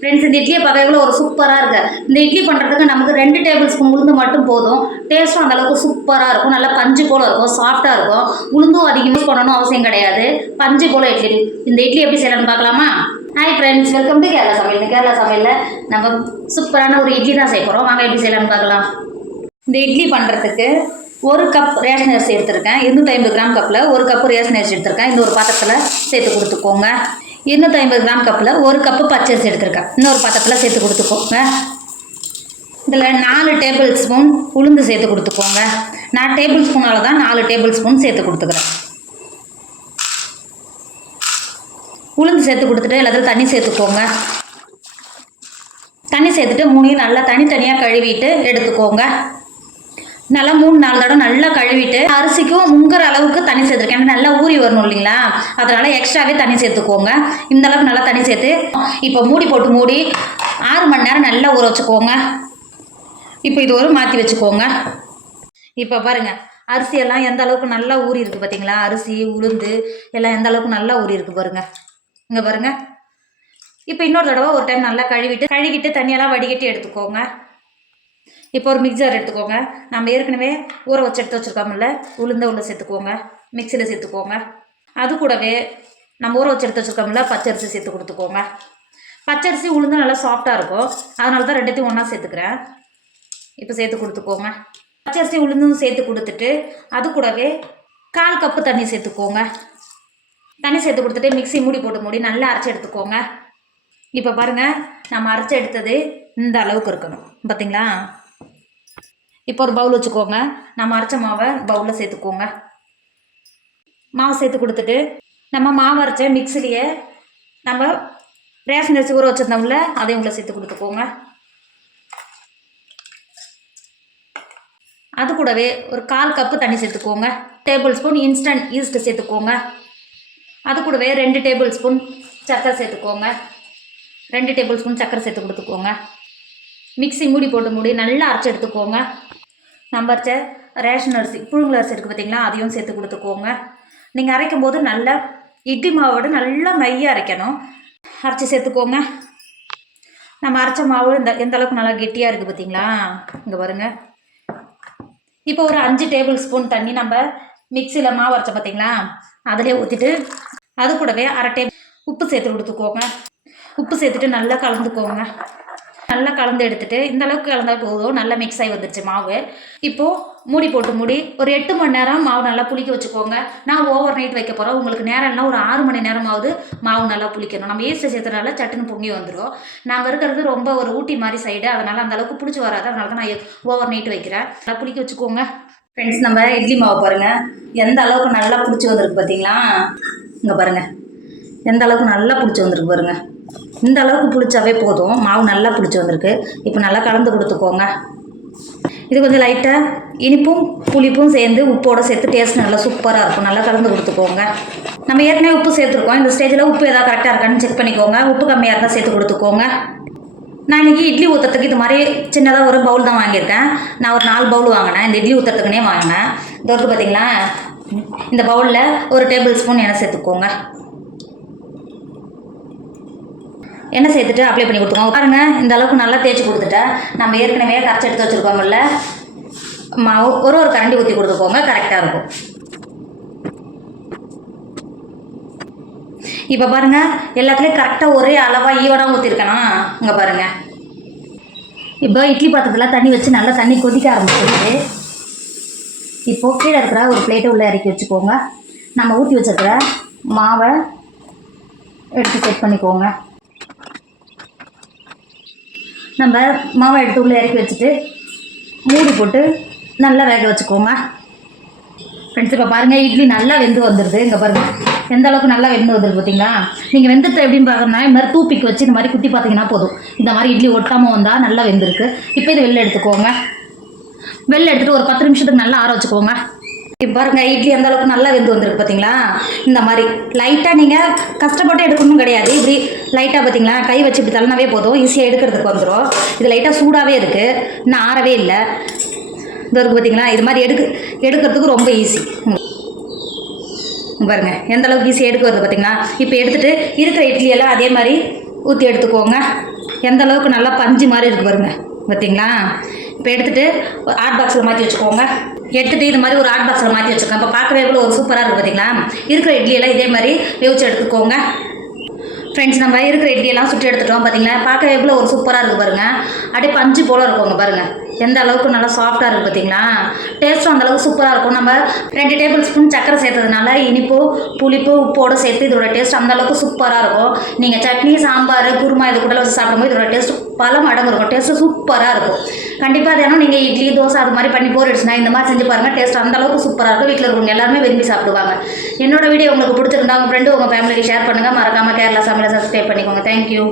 Friends, இந்த இட்லியை பார்க்கறதுக்குள்ள ஒரு சூப்பராக இருக்குது. இந்த இட்லி பண்ணுறதுக்கு நமக்கு 2 டேபிள் ஸ்பூன் உளுந்து மட்டும் போதும். டேஸ்ட்டும் அந்தளவுக்கு சூப்பராக இருக்கும். நல்லா பஞ்சு போல் இருக்கும், சாஃப்டாக இருக்கும். உளுந்தும் அதிகம் யூஸ் பண்ணணும் அவசியம் கிடையாது. பஞ்சு போல் இட்லி. இந்த இட்லி எப்படி செய்யலாம்னு பார்க்கலாமா? Hi friends, welcome to Kerala சமையல். இந்த கேரளா சமையலில் நம்ம சூப்பரான ஒரு இட்லி தான் செய்ய போகிறோம். வாங்க எப்படி செய்யலாம்னு பார்க்கலாம். இந்த இட்லி பண்ணுறதுக்கு 1 கப் ரேஷன் அரிசி எடுத்திருக்கேன். 250 கிராம் கப்பில் 1 கப்பு ரேஷன் அரிசி எடுத்திருக்கேன். இந்த ஒரு பாத்திரத்தில் சேர்த்து கொடுத்துக்கோங்க. 250 கிராம் கப்பில் 1 கப்பு பச்சரிசி எடுத்திருக்கேன். இன்னொரு பாத்திரத்தில் சேர்த்து கொடுத்துக்கோங்க. இதில் 4 டேபிள் ஸ்பூன் உளுந்து சேர்த்து கொடுத்துக்கோங்க. நான் டேபிள் ஸ்பூனால் தான் 4 டேபிள் ஸ்பூன் சேர்த்து கொடுத்துக்கிறேன். உளுந்து சேர்த்து கொடுத்துட்டு எல்லாத்தையும் தண்ணி சேர்த்துக்கோங்க. தண்ணி சேர்த்துட்டு 3 நல்லா தனித்தனியாக கழுவிட்டு எடுத்துக்கோங்க. நல்லா 3-4 தடவை நல்லா கழுவிட்டு அரிசிக்கும் முங்குற அளவுக்கு தண்ணி சேர்த்துருக்கேன். நல்லா ஊறி வரணும் இல்லைங்களா, அதனால் எக்ஸ்ட்ராவே தண்ணி சேர்த்துக்கோங்க. இந்த அளவுக்கு நல்லா தண்ணி சேர்த்து இப்போ மூடி போட்டு மூடி 6 மணி நேரம் நல்லா ஊற வச்சுக்கோங்க. இப்போ இது ஒரு மாற்றி வச்சுக்கோங்க. இப்போ பாருங்கள், அரிசியெல்லாம் எந்த அளவுக்கு நல்லா ஊறி இருக்குது பார்த்தீங்களா? அரிசி உளுந்து எல்லாம் எந்த அளவுக்கு நல்லா ஊறி இருக்குது பாருங்கள். இங்கே பாருங்கள். இப்போ இன்னொரு தடவை ஒரு டைம் நல்லா கழுவிட்டு தண்ணியெல்லாம் வடிகட்டி எடுத்துக்கோங்க. இப்போ ஒரு மிக்சர் எடுத்துக்கோங்க. நம்ம ஏற்கனவே ஊற வச்சு எடுத்து வச்சுருக்கோம்ல, உளுந்த உள்ள சேர்த்துக்கோங்க. மிக்சியில் சேர்த்துக்கோங்க. அது கூடவே நம்ம ஊற வச்சு எடுத்து வச்சுருக்கோம்ல, பச்சரிசி சேர்த்து கொடுத்துக்கோங்க. பச்சரிசி உளுந்து நல்லா சாஃப்டாக இருக்கும், அதனால தான் ரெண்டுத்தையும் ஒன்றா சேர்த்துக்கிறேன். இப்போ சேர்த்து கொடுத்துக்கோங்க. பச்சரிசி உளுந்தும் சேர்த்து கொடுத்துட்டு அது கூடவே 1/4 கப்பு தண்ணி சேர்த்துக்கோங்க. தண்ணி சேர்த்து கொடுத்துட்டு மிக்ஸி மூடி போட்டு மூடி நல்லா அரைச்சி எடுத்துக்கோங்க. இப்போ பாருங்கள், நம்ம அரைச்சி எடுத்தது இந்த அளவுக்கு இருக்கணும் பார்த்தீங்களா? இப்போ ஒரு பவுல் வச்சுக்கோங்க. நம்ம அரைச்ச மாவை பவுலில் சேர்த்துக்கோங்க. மாவு சேர்த்து கொடுத்துட்டு நம்ம மாவு அரைச்ச மிக்ஸிலேயே நம்ம ரேஷன் அரிசி ஊற வச்சுருந்தோம்ல, அதையும் உள்ள சேர்த்து கொடுத்துக்கோங்க. அது கூடவே ஒரு 1/4 கப்பு தண்ணி சேர்த்துக்கோங்க. டேபிள் ஸ்பூன் இன்ஸ்டன்ட் ஈஸ்ட் சேர்த்துக்கோங்க. அது கூடவே 2 டேபிள் ஸ்பூன் சர்க்கரை சேர்த்துக்கோங்க. 2 டேபிள் ஸ்பூன் சர்க்கரை சேர்த்து கொடுத்துக்கோங்க. மிக்ஸி மூடி போட்டு மூடி நல்லா அரைச்சி எடுத்துக்கோங்க. நம்ம அரைச்ச ரேஷன் அரிசி புழுங்கல் அரிசி இருக்குது பார்த்தீங்களா, அதையும் சேர்த்து கொடுத்துக்கோங்க. நீங்கள் அரைக்கும் போது நல்லா இட்லி மாவோட நல்லா மையாக அரைக்கணும். அரைச்சி சேர்த்துக்கோங்க. நம்ம அரைச்ச மாவு எந்த அளவுக்கு நல்லா கெட்டியாக இருக்குது பார்த்தீங்களா? இங்கே பாருங்கள். இப்போ ஒரு 5 டேபிள் ஸ்பூன் தண்ணி நம்ம மிக்சியில் மாவு அரைச்ச பார்த்தீங்களா, அதிலே ஊற்றிட்டு அது கூடவே 1/2 டேபிள் உப்பு சேர்த்து கொடுத்துக்கோங்க. உப்பு சேர்த்துட்டு நல்லா கலந்துக்கோங்க. நல்லா கலந்து எடுத்துகிட்டு இந்த அளவுக்கு கலந்தால் போதும். நல்லா மிக்ஸ் ஆகி வந்துடுச்சு மாவு. இப்போது மூடி போட்டு மூடி ஒரு 8 மணி நேரம் மாவு நல்லா புளிக்க வச்சுக்கோங்க. நான் ஓவர் நைட் வைக்க போகிறேன். உங்களுக்கு நேரம் இல்லைனா ஒரு 6 மணி நேரமாவது மாவு நல்லா புளிக்கணும். நம்ம ஈஸ்ட் சேர்த்துனால சட்டுன்னு பொங்கி வந்துடும். நாங்கள் இருக்கிறது ரொம்ப ஒரு ஊட்டி மாதிரி சைடு, அதனால் அந்த அளவுக்கு புளிச்சு வராது. அதனால தான் நான் ஓவர் நைட் வைக்கிறேன். நல்லா புளிக்க வச்சுக்கோங்க. ஃப்ரெண்ட்ஸ், நம்ம இட்லி மாவு பாருங்கள் எந்த அளவுக்கு நல்லா புளிச்சு வந்திருக்கு பார்த்தீங்களா? இங்கே பாருங்கள் எந்த அளவுக்கு நல்லா புளிச்சு வந்திருக்கு பாருங்கள். இந்த அளவுக்கு புளிச்சாவே போதும். மாவு நல்லா புளிச்சு வந்திருக்கு. இப்போ நல்லா கலந்து கொடுத்துக்கோங்க. இது கொஞ்சம் லைட்டாக இனிப்பும் புளிப்பும் சேர்ந்து உப்போடு சேர்த்து டேஸ்ட் நல்லா சூப்பராக இருக்கும். நல்லா கலந்து கொடுத்துக்கோங்க. நம்ம ஏற்கனவே உப்பு சேர்த்துருக்கோம். இந்த ஸ்டேஜில் உப்பு எதாவது கரெக்டாக இருக்கான்னு செக் பண்ணிக்கோங்க. உப்பு கம்மியாக இருந்தால் சேர்த்து கொடுத்துக்கோங்க. நான் இன்றைக்கி இட்லி ஊற்றுறதுக்கு இது மாதிரி சின்னதாக ஒரு பவுல் தான் வாங்கியிருக்கேன். நான் ஒரு 4 பவுல் வாங்கினேன். இந்த இட்லி ஊற்றுறதுக்குனே வாங்கினேன். இது வரைக்கும் பார்த்தீங்களா? இந்த பவுலில் ஒரு டேபிள் ஸ்பூன் எண்ணெய் சேர்த்துக்கோங்க. எண்ணெய் சேர்த்துட்டு அப்ளை பண்ணி கொடுத்துக்கோங்க. பாருங்கள், இந்த அளவுக்கு நல்லா தேய்ச்சி கொடுத்துட்டேன். நம்ம ஏற்கனவே கரைச்சி எடுத்து வச்சுருக்கோம்ல மாவு, ஒரு கரண்டி ஊற்றி கொடுத்துக்கோங்க. கரெக்டாக இருக்கும். இப்போ பாருங்கள், எல்லாத்துலேயும் கரெக்டாக ஒரே அளவாக ஈவனாக ஊற்றிருக்கேனா? இங்கே பாருங்கள். இப்போ இட்லி பாத்திரத்தில் தண்ணி வச்சு நல்லா தண்ணி கொதிக்க ஆரம்பிச்சிருக்கு. இப்போது கீழே இருக்கிற ஒரு பிளேட்டை உள்ளே இறக்கி வச்சுக்கோங்க. நம்ம ஊற்றி வச்சுருக்கிற மாவை எடுத்து செட் பண்ணிக்கோங்க. நம்ம மாவை எடுத்து உள்ளே இறக்கி வச்சுட்டு மூடி போட்டு நல்லா வேக வச்சுக்கோங்க. ஃப்ரெண்ட்ஸ், இப்போ பாருங்கள் இட்லி நல்லா வெந்து வந்துடுது. இங்கே பாருங்கள் எந்த அளவுக்கு நல்லா வெந்து வந்துடுது பார்த்தீங்களா? நீங்கள் வெந்துட்டு எப்படின்னு பார்க்கணும்னா இந்த மாதிரி தூப்பிக்கு வச்சு இந்த மாதிரி குத்தி பார்த்தீங்கன்னா போதும். இந்த மாதிரி இட்லி ஒட்டாமல் வந்தால் நல்லா வெந்திருக்கு. இப்போ இது வெளில எடுத்துக்கோங்க. வெளில எடுத்துகிட்டு ஒரு 10 நிமிஷத்துக்கு நல்லா ஆற வச்சுக்கோங்க. இப்போ பாருங்கள் இட்லி எந்த அளவுக்கு நல்லா வெந்து வந்துருக்கு பார்த்தீங்களா? இந்த மாதிரி லைட்டாக நீங்கள் கஷ்டப்பட்டு எடுக்கணும் கிடையாது. இப்படி லைட்டாக பார்த்தீங்களா, கை வச்சு இப்படி தள்ளினாவே போதும், ஈஸியாக எடுக்கிறதுக்கு வந்துடும். இது லைட்டாக சூடாகவே இருக்குது, இன்னும் ஆறவே இல்லை. இது இருக்குது பார்த்தீங்களா? இது மாதிரி எடுக்கிறதுக்கு ரொம்ப ஈஸி. பாருங்கள் எந்த அளவுக்கு ஈஸியாக எடுக்க வருது பார்த்தீங்களா? இப்போ எடுத்துகிட்டு இருக்கிற இட்லியெல்லாம் அதே மாதிரி ஊற்றி எடுத்துக்கோங்க. எந்த அளவுக்கு நல்லா பஞ்சு மாதிரி இருக்கு பாருங்க, பார்த்தீங்களா? இப்போ எடுத்துகிட்டு ஒரு ஹாட் பாக்ஸில் மாற்றி வச்சுக்கோங்க. எடுத்துகிட்டு இது மாதிரி ஒரு ஹாட் பாக்ஸில் மாற்றி வச்சுக்கோங்க. இப்போ பார்க்கவே எவ்வளோ ஒரு சூப்பராக இருக்குது பார்த்தீங்களா? இருக்கிற இட்லியெல்லாம் இதே மாதிரி வேவிச்சு எடுத்துக்கோங்க. ஃப்ரெண்ட்ஸ், நம்ம இருக்கிற இட்லியெல்லாம் சுற்றி எடுத்துட்டோம். பார்த்தீங்களா? பார்க்க எவ்வளோ ஒரு சூப்பராக இருக்குது பாருங்கள். அப்படியே பஞ்சு போல் இருக்குங்க பாருங்கள். எந்த அளவுக்கு நல்லா சாஃப்டாக இருக்குது பார்த்தீங்களா? டேஸ்ட்டும் அந்தளவுக்கு சூப்பராக இருக்கும். நம்ம 2 டேபிள் ஸ்பூன் சக்கரை சேர்த்ததுனால இனிப்பு, புளிப்பு, உப்போடு சேர்த்து இதோட டேஸ்ட் அந்தளவுக்கு சூப்பராக இருக்கும். நீங்கள் சட்னி, சாம்பார், குருமா இது கூட வச்சு சாப்பிடும்போது இதோட டேஸ்ட் பல மடங்கு இருக்கும். டேஸ்ட்டு சூப்பராக இருக்கும். கண்டிப்பாக அது ஏன்னா நீங்கள் இட்லி, தோசை அது மாதிரி பண்ணி போர் அடிச்சுனா இந்த மாதிரி செஞ்சு பாருங்கள். டேஸ்ட் அந்தளவுக்கு சூப்பராக இருக்கும். வீட்டில் இருக்கவங்க எல்லாருமே விரும்பி சாப்பிடுவாங்க. என்னோட வீடியோ உங்களுக்கு பிடிச்சிருந்தா உங்கள் ஃப்ரெண்டு, உங்கள் ஃபேமிலிக்கு ஷேர் பண்ணுங்கள். மறக்காமல் கேரளா சமையலை சப்ஸ்கிரைப் பண்ணிக்கோங்க. தேங்க்யூ.